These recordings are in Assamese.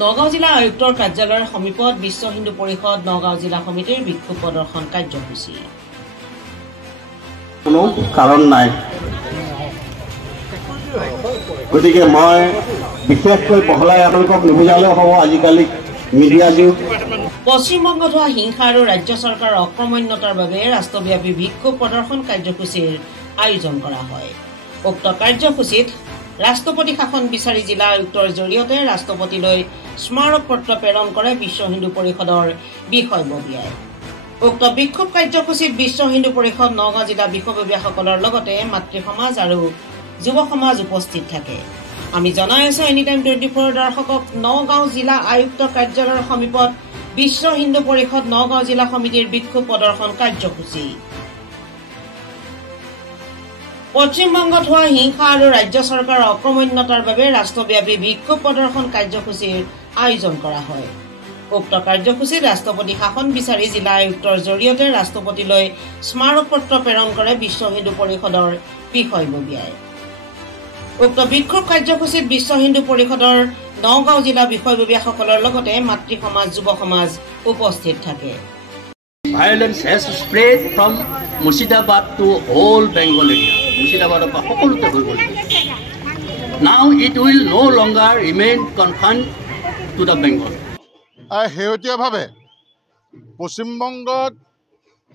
নগাঁও জিলা আয়ুক্তৰ কাৰ্যালয়ৰ সমীপত বিশ্ব হিন্দু পৰিষদ নগাঁও জিলা সমিতিৰ বিক্ষোভ প্ৰদৰ্শন কাৰ্যসূচী। কোনো কাৰণ নাই, গতিকে মই বিশেষকৈ বহলাই আপোনালোকক নুবুজালেও হ'ব। আজিকালি মিডিয়া যুগ। পশ্চিমবংগত হোৱা হিংসা আৰু ৰাজ্য চৰকাৰৰ অক্ৰমণ্যতাৰ বাবে ৰাষ্ট্ৰব্যাপী বিক্ষোভ প্ৰদৰ্শন কাৰ্যসূচীৰ আয়োজন কৰা হয়। উক্ত কাৰ্যসূচীত ৰাষ্ট্ৰপতি শাসন বিচাৰি জিলা আয়ুক্তৰ জৰিয়তে ৰাষ্ট্ৰপতিলৈ স্মাৰক পত্ৰ প্ৰেৰণ কৰে বিশ্ব হিন্দু পৰিষদৰ বিষয়ববীয়াই। উক্ত বিক্ষোভ কাৰ্যসূচীত বিশ্ব হিন্দু পৰিষদ নগাঁও জিলা বিষয়ববীয়াসকলৰ লগতে মাতৃ সমাজ আৰু যুৱ সমাজ উপস্থিত থাকে। আমি জনাই আছো এনিটাইম 24 দৰ্শকক নগাঁও জিলা আয়ুক্ত কাৰ্যালয়ৰ সমীপত বিশ্ব হিন্দু পৰিষদ নগাঁও জিলা সমিতিৰ বিক্ষোভ প্ৰদৰ্শন কাৰ্যসূচী। পশ্চিমবংগত হোৱা হিংসা আৰু ৰাজ্য চৰকাৰৰ অক্ৰমণ্যতাৰ বাবে ৰাষ্ট্ৰব্যাপী বিক্ষোভ প্ৰদৰ্শন কাৰ্যসূচীৰ আয়োজন কৰা হয়। উক্ত কাৰ্যসূচীত ৰাষ্ট্ৰপতি শাসন বিচাৰি জিলা আয়ুক্তৰ জৰিয়তে ৰাষ্ট্ৰপতিলৈ স্মাৰক পত্ৰ প্ৰেৰণ কৰে বিশ্ব হিন্দু পৰিষদৰ বিষয়ববীয়াই। উক্ত বিক্ষোভ কাৰ্যসূচীত বিশ্ব হিন্দু পৰিষদৰ নগাঁও জিলা বিষয়ববীয়াসকলৰ লগতে মাতৃ সমাজ যুৱ সমাজ উপস্থিত থাকে। Violence has spread from Murshidabad to whole Bengal area. Murshidabad of সকলোতে হৈ গ'ল। Now it will no longer remain confined to the Bengal. শেহতীয়াভাৱে পশ্চিমবংগত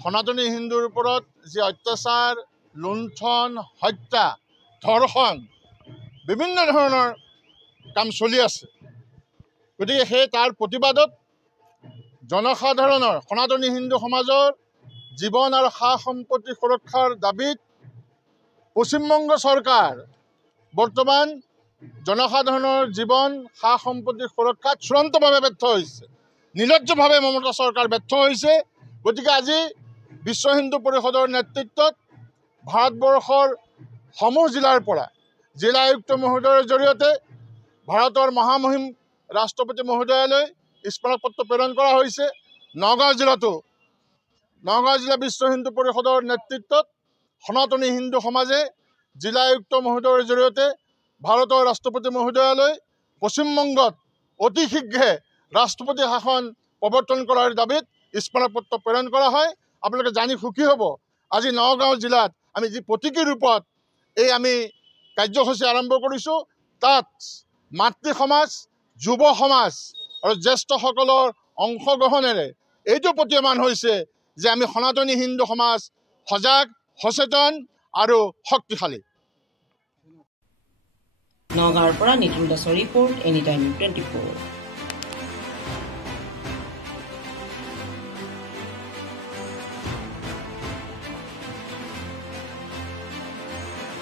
সনাতনী হিন্দুৰ ওপৰত যি অত্যাচাৰ, লুণ্ঠন, হত্যা, ধৰ্ষণ, বিভিন্ন ধৰণৰ কাম চলি আছে। গতিকে সেই তাৰ প্ৰতিবাদত জনসাধাৰণৰ সনাতনী হিন্দু সমাজৰ জীৱন আৰু সা সম্পত্তি সুৰক্ষাৰ দাবীত পশ্চিমবংগ চৰকাৰ বৰ্তমান জনসাধাৰণৰ জীৱন সা সম্পত্তি সুৰক্ষাত চূড়ান্তভাৱে ব্যৰ্থ হৈছে। নিৰ্লজ্জভাৱে মমতা চৰকাৰ ব্যৰ্থ হৈছে। গতিকে আজি বিশ্ব হিন্দু পৰিষদৰ নেতৃত্বত ভাৰতবৰ্ষৰ সমূহ জিলাৰ পৰা জিলা আয়ুক্ত মহোদয়ৰ জৰিয়তে ভাৰতৰ মহামহিম ৰাষ্ট্ৰপতি মহোদয়লৈ স্মাৰক পত্ৰ প্ৰেৰণ কৰা হৈছে। নগাঁও জিলা বিশ্ব হিন্দু পৰিষদৰ নেতৃত্বত সনাতনী হিন্দু সমাজে জিলা আয়ুক্ত মহোদয়ৰ জৰিয়তে ভাৰতৰ ৰাষ্ট্ৰপতি মহোদয়লৈ পশ্চিমবংগত অতি শীঘ্ৰে ৰাষ্ট্ৰপতি শাসন প্ৰৱৰ্তন কৰাৰ দাবীত স্মাৰক পত্ৰ প্ৰেৰণ কৰা হয়। আপোনালোকে জানি সুখী হ'ব, আজি নগাঁও জিলাত আমি যি প্ৰতীকী ৰূপত আমি কাৰ্যসূচী আৰম্ভ কৰিছোঁ, তাত মাতৃ সমাজ, যুৱ সমাজ আৰু জ্যেষ্ঠসকলৰ অংশগ্ৰহণেৰে এইটো প্ৰতীয়মান হৈছে যে আমি সনাতনী হিন্দু সমাজ সজাগ, সচেতন আৰু শক্তিশালী। নগাঁৱৰ পৰা নিতুল দাসৰ ৰিপৰ্ট, এনিটাইম 24।